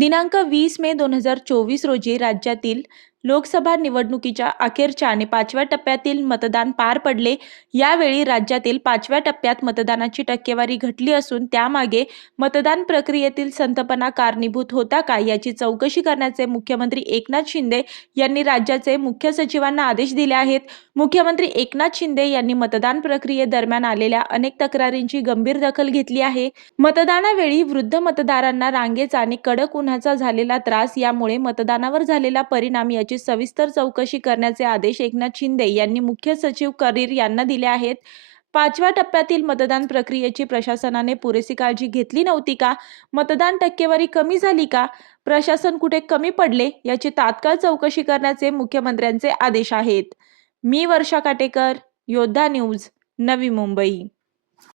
दिनांक वीस मे दोन हजार चोवीस रोजी राज्यातील लोकसभा निवडणुकीच्या अखेरच्या आणि पाचव्या टप्प्यातील मतदान पार पडले यावेळी राज्यातील पाचव्या टप्प्यात मतदानाची टक्केवारी घटली असून त्यामागे मतदान प्रक्रियेतील संतपना कारणीभूत होता का याची चौकशी करण्याचे मुख्यमंत्री एकनाथ शिंदे यांनी राज्याचे मुख्य सचिवांना आदेश दिले आहेत. मुख्यमंत्री एकनाथ शिंदे यांनी मतदान प्रक्रियेदरम्यान आलेल्या अनेक तक्रारींची गंभीर दखल घेतली आहे. मतदानावेळी वृद्ध मतदारांना रांगेचा आणि कडक उन्हाचा झालेला त्रास यामुळे मतदानावर झालेला परिणाम याची सविस्तर चौकशी करण्याचे आदेश एकनाथ शिंदे यांनी मुख्य सचिव करीर यांना दिले आहेत. पाचव्या टप्प्यातील मतदान प्रक्रियेची प्रशासनाने पुरेशी काळजी घेतली नव्हती का? मतदान टक्केवारी कमी झाली का? प्रशासन कुठे कमी पडले? याची तात्काळ चौकशी करण्याचे मुख्यमंत्र्यांचे आदेश आहेत. मी वर्षा काटेकर योद्धा न्यूज नवी मुंबई.